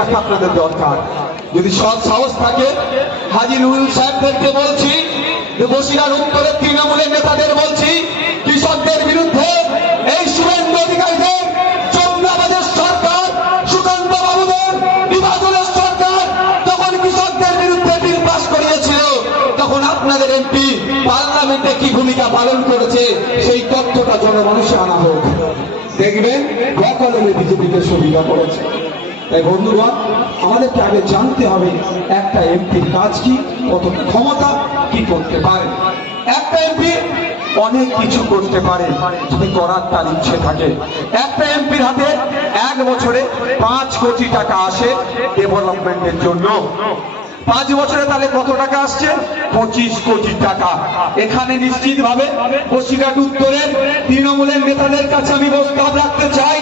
রাখা আপনাদের দরকার। যদি সৎ সাহস থাকে, হাজি নুরুল সাহেবদেরকে বলছি বসিরার উত্তরের তৃণমূলের নেতাদের বলছি, কৃষকদের বিরুদ্ধে এই শুভেন্দু অধিকারীদের পাস করিয়েছিল, তখন আপনাদের এমপি পার্লামেন্টে কি ভূমিকা পালন করেছে, সেই তথ্যটা জনমানুষে আনা হোক। দেখবেন বিজেপিকে সুবিধা করেছে। তাই বন্ধুগণ, আমাদেরকে আগে জানতে হবে একটা এমপির কাজ কি, কত ক্ষমতা, কি করতে পারে। একটা এমপি অনেক কিছু করতে পারে, যদি করার তার ইচ্ছে থাকে। একটা এমপির হাতে এক বছরে পাঁচ কোটি টাকা আসে ডেভেলপমেন্টের জন্য। পাঁচ বছরে তাহলে কত টাকা আসছে? পঁচিশ কোটি টাকা। এখানে নিশ্চিত ভাবে বসিরহাট উত্তরের তৃণমূলের নেতাদের কাছে আমি প্রস্তাব রাখতে চাই।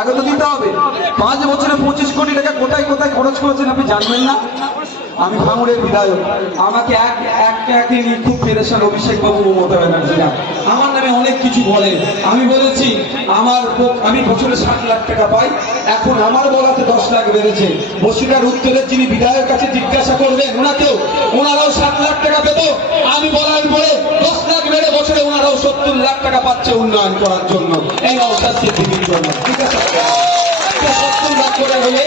আগে তো দিতে হবে। পাঁচ বছরে পঁচিশ কোটি টাকা কোথায় কোথায় খরচ করেছেন আপনি জানবেন না? আমি ভাঙড়ের বিধায়ক। আমাকে এক একটা একে খুব পেরেছেন অভিষেক বাবু মমতা ব্যানার্জিরা আমার নামে অনেক কিছু বলে। আমি বলেছি, আমার আমি বছরে ষাট লাখ টাকা পাই। এখন আমার বলাতে দশ লাখ বেড়েছে। বসিরার উত্তরের যিনি বিধায়ক কাছে জিজ্ঞাসা করবেন ওনাকেও। ওনারাও ষাট লাখ টাকা পেত। আমি বলার পরে ওনারাও সত্তর লাখ টাকা পাচ্ছে উন্নয়ন করার জন্য। এই অবস্থা সিদ্ধির জন্য। ঠিক আছে? সত্তর লাখ করে হলে